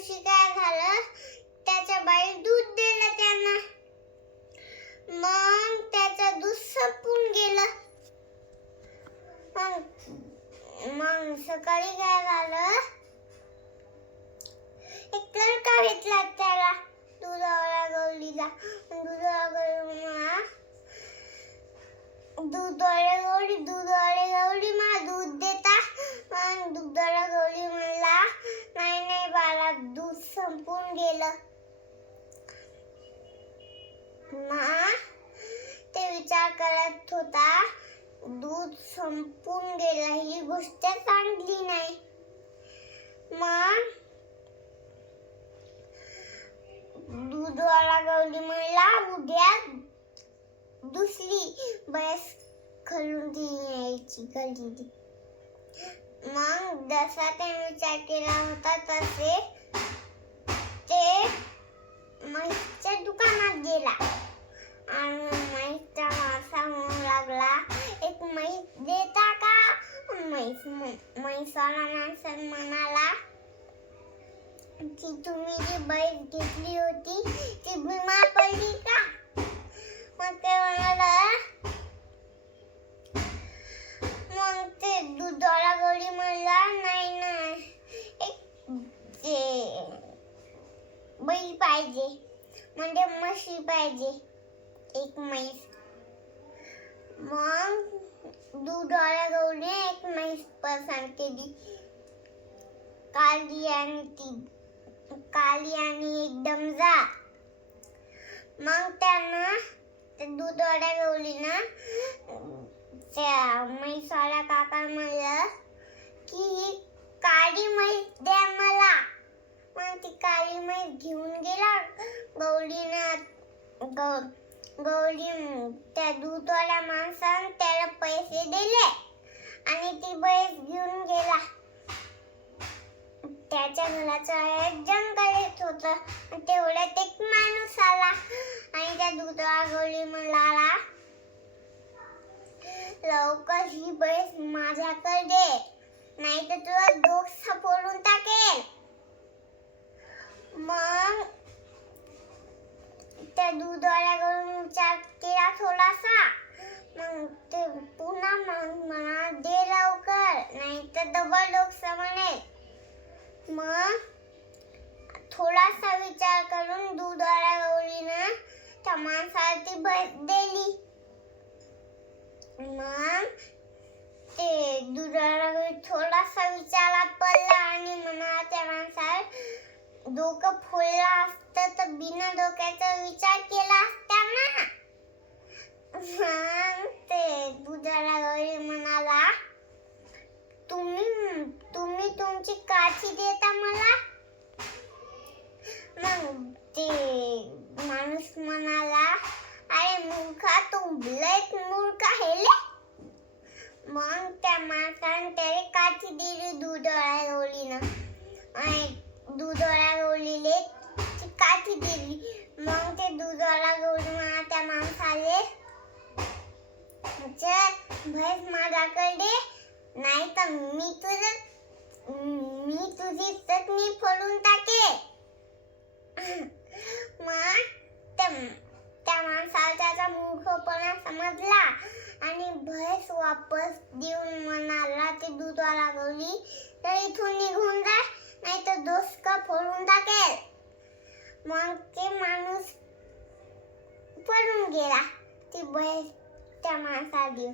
दिवशी काय झालं? त्याच्या बाई दूध दिलं त्यांना. मग त्याचा दूध संपून गेलं. मग मग सकाळी काय झालं? एक तर भेटला त्याला दुधावला गवलीला संपून गेला. ही गोष्ट चांगली नाही. मग दूधवाला गवली म्हणला उद्या दुसरी बस खरेदी यायची खरेदी मग जसा त्याने विचार केला होता तसे म्हैसवाला माणसा म्हणाला. की तुम्ही जी बैल घेतली होती ती बिमार पडली का? मग ते म्हणाला मग ते दुधाला गौरी म्हणला नाही नाही ते बैल पाहिजे म्हणजे म्हशी पाहिजे एक म्हैस. मग दुधाला गौरीने एक म्हैस पसंत केली काली आणि ती. काली आणि एकदम जा. मग त्यांना ते दूधवाल्या गवलीनं त्या म्हैसाला काका म्हणलं की ही काळी म्हैस द्या मला. मग ती काळी म्हैस घेऊन गेला. गवलीनं गौ गौरी त्या दूधवाल्या माणसानं त्याला पैसे दिले आणि ती बैस घेऊन गेला. त्याच्या घराचं जंगल येत होत. तेवढ्यात एक माणूस आला आणि त्या दुधाला गौरी म्हणाला लवकर ही बैस माझ्याकडे दे नाही तर तुला डोकं फोडून टाकेल. मग त्या दूधवाल्या कडून तिला थोडासा. मग ते पुन्हा मग म्हणा दे लवकर नाही तर डबल डोकं म्हणेल मग थोडासा विचार करून दूधवाल्या गौरीनं त्या माणसाला ती बस दिली. मग ते दूधवाला गौरी थोडासा विचारात पडला आणि म्हणा त्या माणसाला डोकं फोडलं असतं तर बिना डोक्याचा विचार केला असता. माणूस म्हणाला अरे मूर्खा तू लयच मूर्ख हेले? मग त्या माणसाने त्याला काची दिली दूधवाळ्या गवलीनं आणि दूधवाळ्या गवलीले काची दिली. मग ते दूधवाळा गवली म्हणा त्या माणसाले चल भैस माझ्याकडे नाही तर मी तुझं मी तुझी चटणी फोडून टाके मग त्या त्या माणसाला त्याचा मूर्खपणा समजला. आणि भैस वापस देऊन म्हणाला ते दूधवाला गवली तर इथून निघून जा नाही तर डोसका फोडून टाकेल. मग ते माणूस पडून गेला. ती भैस त्या माणसाला देऊन